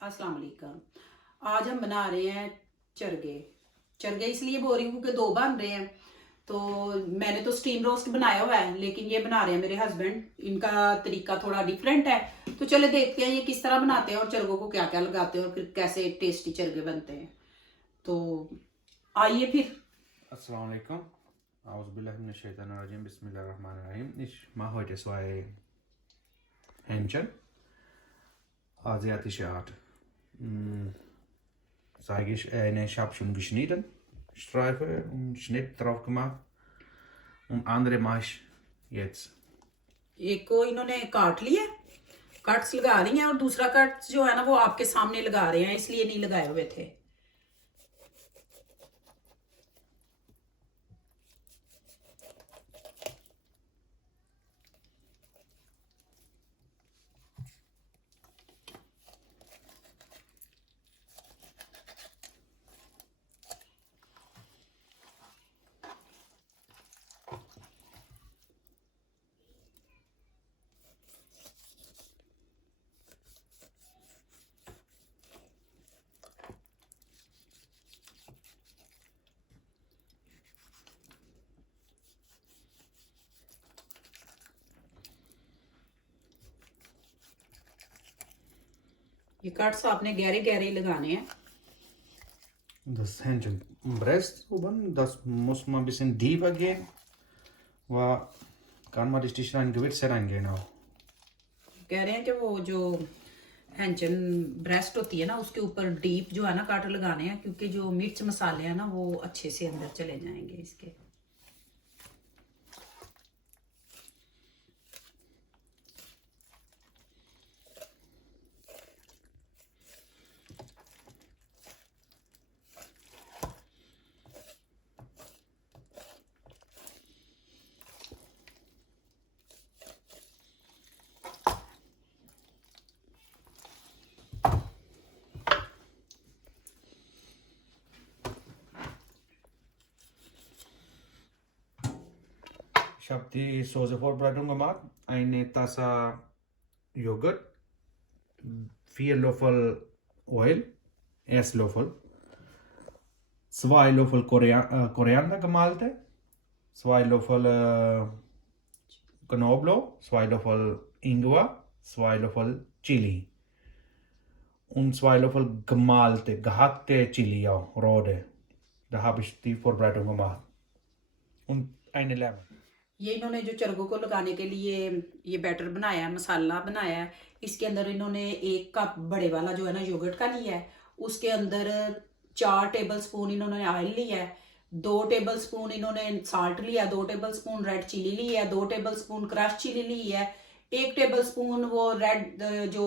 अस्सलाम वालेकुम। आज हम बना रहे हैं चरगे। चरगे इसलिए बोल रही हूँ कि दो बन रहे हैं। तो मैंने तो स्टीम रोस्ट बनाया हुआ है, लेकिन ये बना रहे हैं मेरे हस्बैंड। इनका तरीका थोड़ा डिफरेंट है। तो चले देखते हैं ये किस तरह बनाते हैं और चरगों को क्या क्या लगाते हैं और फिर कैसे टेस्टी चरगे बनते हैं। तो आइए फिर। Assalamu alaikum. Auzubillahi minesh-shaytanir-rajim. Bismillahir-rahmanir-rahim. Ich mache heute zwei Hähnchen. Asiatische Art. Zeige ich, ich habe schon geschnitten, Streife und Schnitt drauf gemacht. Und andere mache ich jetzt. एक को इन्होंने काट लिया, कट्स लगा रही हैं, और दूसरा कट जो है ना वो आपके सामने लगा रहे हैं, इसलिए नहीं लगाए हुए थे। ये कट्स आपने गहरे गहरे लगाने हैं। Das Hähnchenbrust oben, das muss man ein bisschen tiefer gehen. Weil kann man richtig rein Gewürze reingehen auch. कह रहे हैं कि वो जो हैंचन ब्रेस्ट होती है ना उसके ऊपर डीप जो है ना कट लगाने हैं, क्योंकि जो मिर्च मसाले हैं ना वो अच्छे से अंदर चले जाएंगे इसके। Ich habe die Soßevorbereitung gemacht. Eine Tasse Joghurt, 4 Löffel Öl, Esslöffel, 2 Löffel Koriander gemalte, 2 Löffel Knoblauch, 2 Löffel Ingwer, 2 Löffel Chili und 2 Löffel gehackte Chili, auch rote. Da habe ich die Vorbereitung gemacht. Und eine Lemon. ये इन्होंने जो चरगों को लगाने के लिए ये batter बनाया है, मसाला बनाया है, इसके अंदर इन्होंने 1 कप बड़े वाला जो है ना योगर्ट का लिया है। उसके अंदर 4 टेबलस्पून इन्होंने ऑयल लिया है, 2 टेबलस्पून इन्होंने साल्ट लिया, 2 टेबलस्पून रेड चिली ली है, 2 टेबलस्पून क्रश चिली ली है, 1 टेबलस्पून वो रेड जो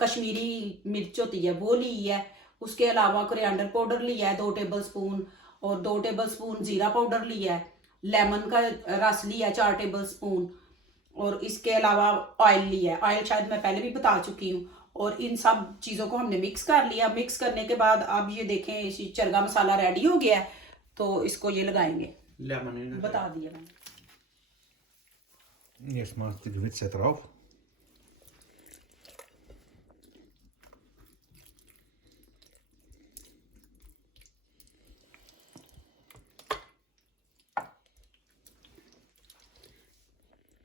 कश्मीरी मिर्च होती है वो ली है। उसके अलावा कोरिएंडर पाउडर लिया है 2 टेबलस्पून, और 2 टेबलस्पून जीरा पाउडर लिया है। लेमन का रस लिया 4 टेबलस्पून, और इसके अलावा ऑयल लिया है। ऑयल शायद मैं पहले भी बता चुकी हूँ। और इन सब चीज़ों को हमने मिक्स कर लिया। मिक्स करने के बाद अब ये देखें इसी चरगा मसाला रेडी हो गया है, तो इसको ये लगाएंगे। Lemon. बता दिया मैंने। Jetzt machst du die Gewürze drauf.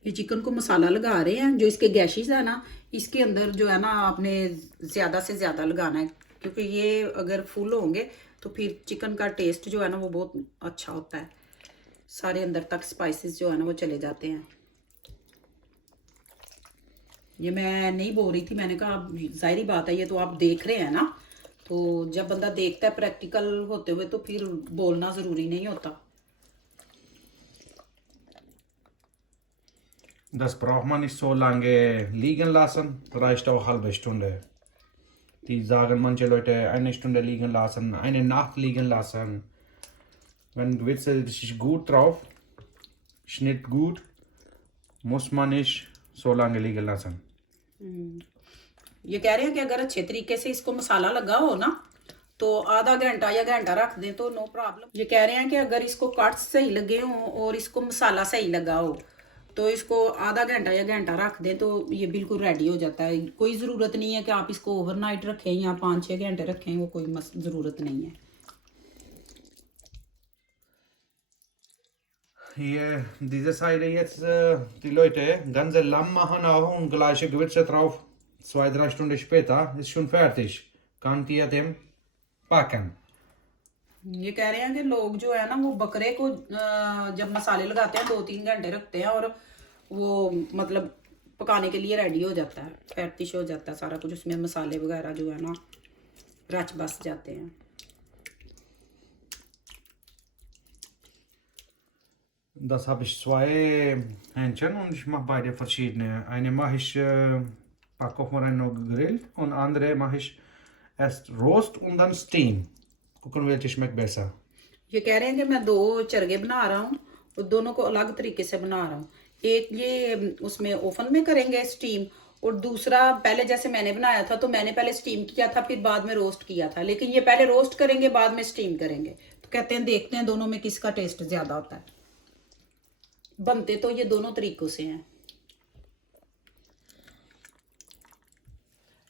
ये चिकन को मसाला लगा रहे हैं। जो इसके गैशेस है ना, इसके अंदर जो है ना आपने ज़्यादा से ज़्यादा लगाना है, क्योंकि ये अगर फुल होंगे तो फिर चिकन का टेस्ट जो है ना वो बहुत अच्छा होता है। सारे अंदर तक स्पाइसेस जो है ना वो चले जाते हैं। ये मैं नहीं बोल रही थी, मैंने कहा अब जाहिर बात है ये तो आप देख रहे हैं ना, तो जब बंदा देखता है प्रैक्टिकल होते हुए तो फिर बोलना ज़रूरी नहीं होता। Das braucht man nicht so lange liegen lassen, reicht auch halbe Stunde. Die sagen manche Leute 1 Stunde liegen lassen, eine Nacht liegen lassen. Wenn Gewürze richtig gut drauf, Schnitt gut, muss man nicht so lange liegen lassen. ये कह रहे हैं कि अगर अच्छे तरीके से इसको मसाला लगा हो ना तो आधा घंटा या घंटा रख दें तो नो प्रॉब्लम। ये कह रहे हैं कि अगर इसको कट्स सही लगे हों और इसको मसाला सही लगा हो तो इसको आधा घंटा या घंटा रख दें तो ये बिल्कुल रेडी हो जाता है। कोई ज़रूरत नहीं है कि आप इसको ओवरनाइट रखें या 5-6 घंटे रखें, वो कोई ज़रूरत नहीं है। Hier, diese Seite jetzt, die Leute ganze Lamm machen auch und gleiche Gewürze drauf. 2-3 Stunden später ist schon fertig. Könnt ihr dem packen. ये कह रहे हैं कि लोग जो है ना वो बकरे को जब मसाले लगाते हैं 2-3 घंटे रखते हैं और वो मतलब पकाने के लिए रेडी हो जाता है, फैटिश हो जाता है सारा कुछ, उसमें मसाले वगैरह जो है ना रच बस जाते हैं। Das habe ich 2 Hähnchen und ich mache beide verschiedene. Eine mache ich paar Kochmarein noch gegrillt und andere mache ich erst Roast und dann Steam. Gucken, welche schmeckt besser. ये कह रहे हैं कि मैं 2 चरगे बना रहा हूँ और दोनों को अलग तरीके से बना रहा हूँ। एक ये उसमें ओवन में करेंगे स्टीम, और दूसरा पहले जैसे मैंने बनाया था तो मैंने पहले स्टीम किया था फिर बाद में रोस्ट किया था, लेकिन ये पहले रोस्ट करेंगे बाद में स्टीम करेंगे। तो कहते हैं देखते हैं दोनों में किसका टेस्ट ज़्यादा होता है। बनते तो ये दोनों तरीकों से हैं।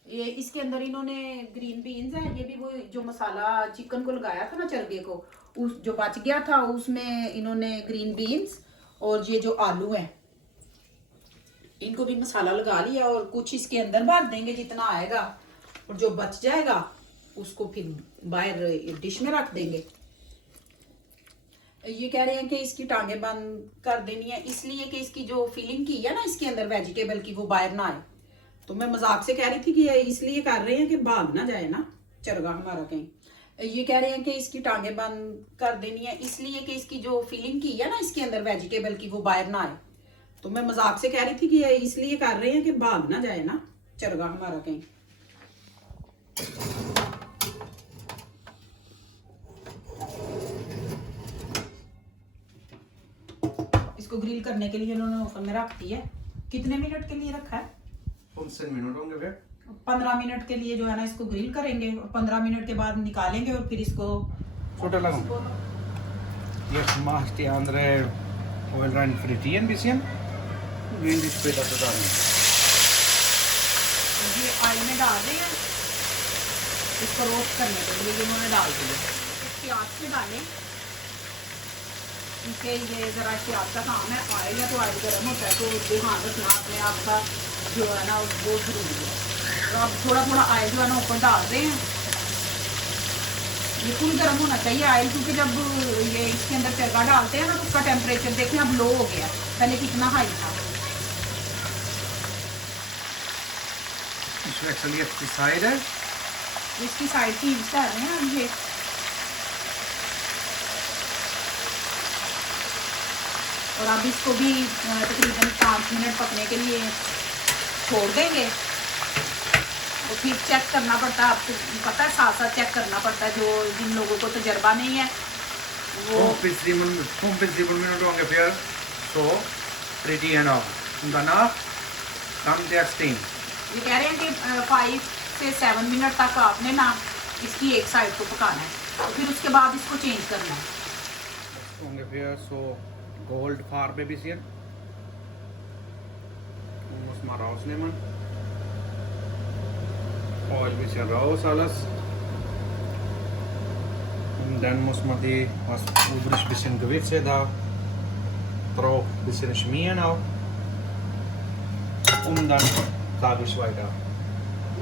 ये इसके अंदर इन्होंने ग्रीन बीन्स है, ये भी वो जो मसाला चिकन को लगाया था ना चरगे को, उस जो बच गया था उसमें इन्होंने ग्रीन बीन्स और ये जो आलू हैं इनको भी मसाला लगा लिया और कुछ इसके अंदर भर देंगे जितना आएगा, और जो बच जाएगा उसको फिर बाहर डिश में रख देंगे। ये कह रहे हैं कि इसकी टांगे बंद कर देनी है इसलिए कि इसकी जो फीलिंग की है ना इसके अंदर वेजिटेबल की वो बाहर ना आए। तो मैं मजाक से कह रही थी कि ये इसलिए कर रहे हैं कि भाग ना जाए ना चरगा हमारा कहीं। ये कह रहे हैं कि इसकी टांगे बंद कर देनी है इसलिए कि इसकी जो फीलिंग की है ना इसके अंदर वेजिटेबल की वो बाहर ना आए। तो मैं मजाक से कह रही थी कि ये इसलिए कर रहे हैं कि भाग ना जाए ना चरगा हमारा कहीं। इसको ग्रिल करने के लिए उन्होंने ओवन में रख दी है। कितने मिनट के लिए रखा है? 15 मिनट होंगे फिर। 15 मिनट के लिए जो है ना इसको ग्रिल करेंगे और 15 मिनट के बाद निकालेंगे और फिर इसको Futter lang. Jetzt mache ich die andere Oil rein, frittieren ein bisschen. Gehen die später zusammen. ये ऑयल में डाल रहे हैं इसको रोस्ट करने के लिए, ये उन्होंने डाल दिया। प्याज से डालें क्योंकि ये ज़रा प्याज का काम है। ऑयल है तो ऑयल गर्म होता है तो ध्यान रखना अपने आप का जो है ना वो जरूरी है। तो आप थोड़ा थोड़ा ऑयल जो है ना ऊपर डाल रहे हैं। ये फुल गर्म होना चाहिए ऑयल, क्योंकि जब ये इसके अंदर चरगा डालते हैं ना तो उसका टेम्परेचर देखें अब लो हो गया, पहले कितना हाई था। Ich wechsle jetzt die Seite. इसकी साइड चेंज कर रहे हैं अब ये। और अब इसको भी तकरीबन 5 मिनट पकने के लिए छोड़ देंगे और फिर चेक करना पड़ता है। आपको पता है साथ साथ चेक करना पड़ता है, जो जिन लोगों को तजर्बा नहीं है वो 5 bis 7 Minuten ungefähr. So, frittieren auch. Und danach kommt der Steam. ये कह रहे हैं कि 5 से 7 मिनट तक आपने ना इसकी एक साइड को पकाना है और फिर उसके बाद इसको चेंज करना है। Ungefähr so Goldfarbe bisschen. Muss man rausnehmen. Oil ein bisschen raus alles. Und dann muss man die, was übrig, bisschen Gewürze da drauf, bisschen schmieren auch. Und dann sage ich weiter.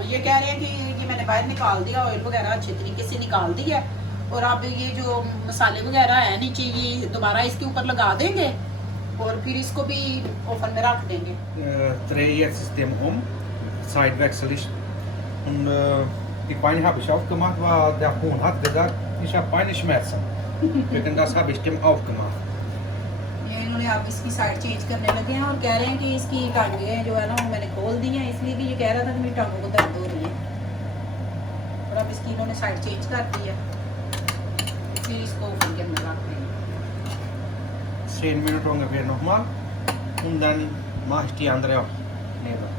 ये कह रहे हैं कि ये मैंने बाहर निकाल दिया, ऑयल वगैरह अच्छे तरीके से निकाल दिया और अब ये जो मसाले वगैरह है नीचे ये दोबारा इसके ऊपर लगा देंगे और फिर इसको भी ओवन में रख देंगे। Drehe jetzt das System Zeit wechsle ich. Und die Beine habe ich aufgemacht, weil der Huhn hat gesagt, ich habe Beinschmerzen. Wegen das habe ich dem aufgemacht. ये इन्होंने अब इसकी साइड चेंज करने लगे हैं और कह रहे हैं कि इसकी टांगें जो है ना वो मैंने खोल दी हैं इसलिए कि ये कह रहा था कि मेरी टांगों को दर्द हो रही है। और अब इसकी इन्होंने साइड चेंज कर दी है, फिर इसको ओवन के अंदर रख देंगे। 10 Minuten ungefähr nochmal. Und dann mache ich die andere auch neben.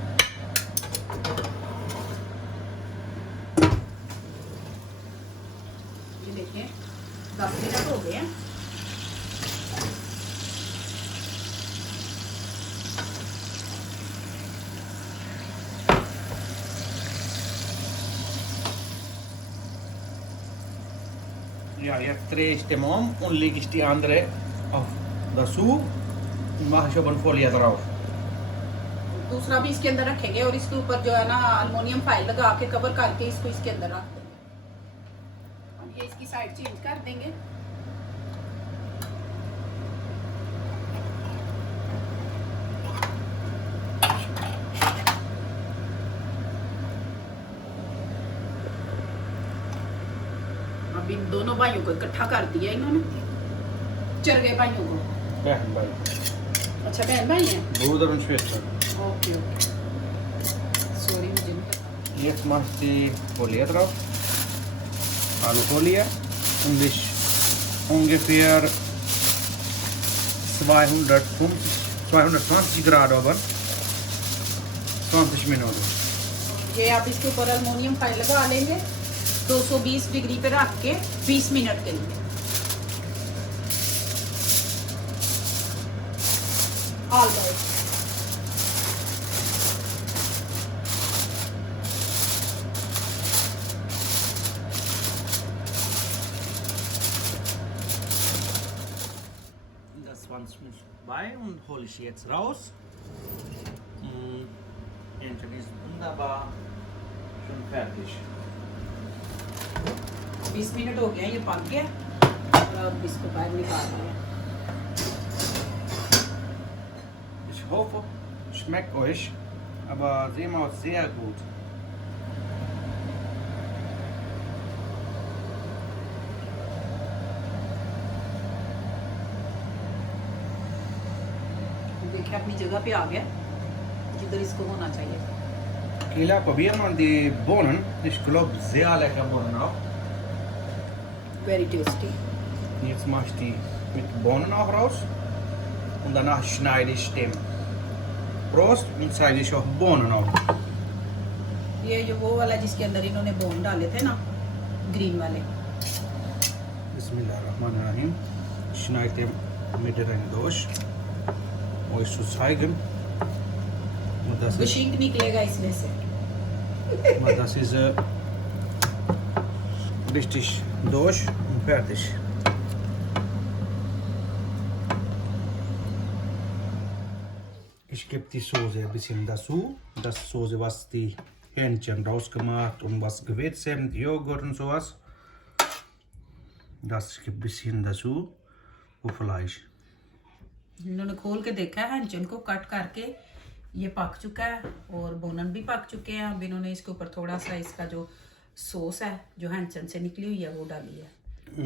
ये देखिए 10 मिनट हो गए हैं। Ja, jetzt drehe ich den um und lege ich die andere auf dazu und mache ich aber eine Folie drauf. दूसरा भी इसके अंदर रखेंगे और इसके ऊपर जो है ना अल्मोनियम फाइल लगा के कवर करके इसको इसके अंदर रख देंगे। अब ये इसकी साइड चेंज कर देंगे। अब इन दोनों भाइयों को इकट्ठा कर दिया इन्होंने, चरगे भाइयों को। Bären bei. अच्छा बहन भाई हैं। Bruder und Schwester. Okay okay, sorry मुझे नहीं पता। Jetzt mache ich die Folie drauf. Alufolie. Und ich ungefähr 220 Grad oben. 20 Minuten. ये आप इसके ऊपर अल्मोनियम फाइल लगा लेंगे 220 डिग्री पे रख के 20 मिनट के लिए। All right. Das 20 Minuten bei und hole ich jetzt raus. Hähnchen ist wunderbar schon fertig. 20 minute हो गया, ये पक गया और अब इसको बाहर निकाल रहे हैं। Ich hoffe, schmeckt euch, aber sehen wir aus sehr gut. देखिए अपनी जगह पे आ गया जिधर इसको होना चाहिए। Kila, probieren wir die Bohnen. Ich glaube, sehr lecker Bohnen auch. Very tasty. Jetzt mache ich die mit Bohnen auch raus. Und danach schneide ich den Brust und zeige ich auch Bohnen auch. ये जो वो वाला जिसके अंदर इन्होंने bone डाले थे ना, ग्रीन वाले। Bismillahirrahmanirrahim. Ich schneide den Mitte rein durch, um euch zu zeigen. Und das ist, बशिंक निकलेगा इसमें से। und das ist richtig durch und fertig. Ich gebe die Soße ein bisschen dazu. Das Soße, was die Hähnchen rausgemacht und was Gewürze, Joghurt und sowas. Das ich gebe ein bisschen dazu. Und Fleisch. इन्होंने खोल के देखा है, हंचन को cut करके ये पक चुका है और बोनन भी पक चुके हैं। अब इन्होंने इसके ऊपर थोड़ा सा इसका जो सॉस है जो हंचन से निकली हुई है वो डाली है,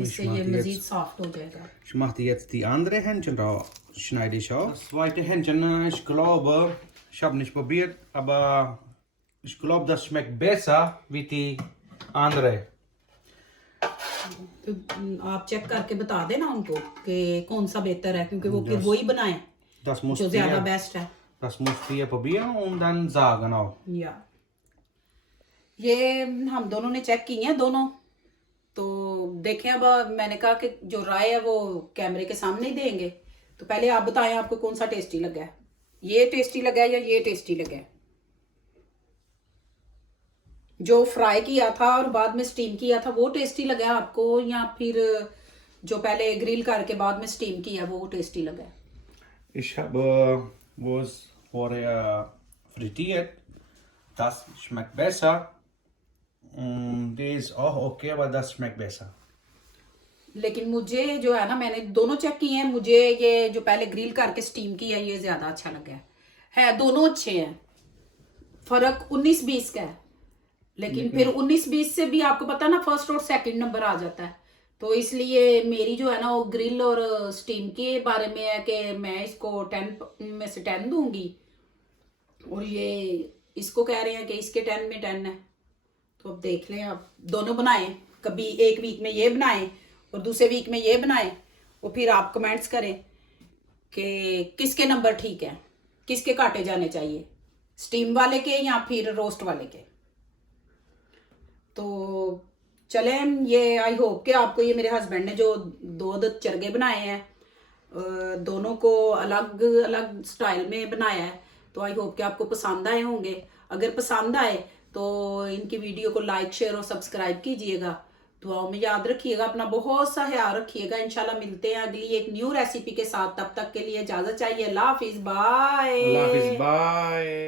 इससे ये मजीद सॉफ्ट हो जाएगा। Ich mache jetzt die andere Hähnchen raus. Schneide ich auf. Das zweite Hähnchen, ich glaube, ich habe nicht probiert, aber ich glaube, das schmeckt besser wie die andere. तो आप चेक करके बता देना उनको कि कौन सा बेहतर है, क्योंकि वो फिर वही बनाए Das muss जो ज्यादा ihr, बेस्ट है। das musst ihr probieren und dann sagen auch. या ये हम दोनों ने चेक की हैं दोनों, तो देखें। अब मैंने कहा कि जो राय है वो कैमरे के सामने ही देंगे, तो पहले आप बताएं आपको कौन सा टेस्टी लगा है, ये टेस्टी लगा है या ये टेस्टी लगा है। जो फ्राई किया था और बाद में स्टीम किया था वो टेस्टी लगा है आपको, या फिर जो पहले ग्रिल करके बाद में स्टीम किया वो टेस्टी लगा है? Ich habe was vorher frittiert. Das schmeckt besser. Und die ist auch okay, aber das schmeckt besser. लेकिन मुझे जो है ना, मैंने दोनों चेक किए हैं, मुझे ये जो पहले ग्रिल करके स्टीम किया ये ज्यादा अच्छा लगा है। दोनों अच्छे हैं, फर्क 19-20 का है, लेकिन फिर 19-20 से भी आपको पता ना फर्स्ट और सेकंड नंबर आ जाता है। तो इसलिए मेरी जो है ना वो ग्रिल और स्टीम के बारे में है कि मैं इसको 10 में से 10 दूंगी, और ये इसको कह रहे हैं कि इसके 10 में 10 है। तो अब देख लें, आप दोनों बनाएं, कभी एक वीक में ये बनाएं और दूसरे वीक में ये बनाएं, और फिर आप कमेंट्स करें कि किसके नंबर ठीक है, किसके काटे जाने चाहिए, स्टीम वाले के या फिर रोस्ट वाले के। तो चलें, ये आई होप कि आपको ये मेरे हस्बैंड ने जो 2 चरगे बनाए हैं दोनों को अलग अलग स्टाइल में बनाया है। तो आई होप कि आपको पसंद आए होंगे। अगर पसंद आए तो इनकी वीडियो को लाइक शेयर और सब्सक्राइब कीजिएगा। दुआओं में याद रखिएगा, अपना बहुत सा ख्याल रखिएगा। इंशाल्लाह मिलते हैं अगली एक न्यू रेसिपी के साथ। तब तक के लिए इजाजत चाहिए। अल्लाह हाफिज, बाय। अल्लाह हाफिज, बाय।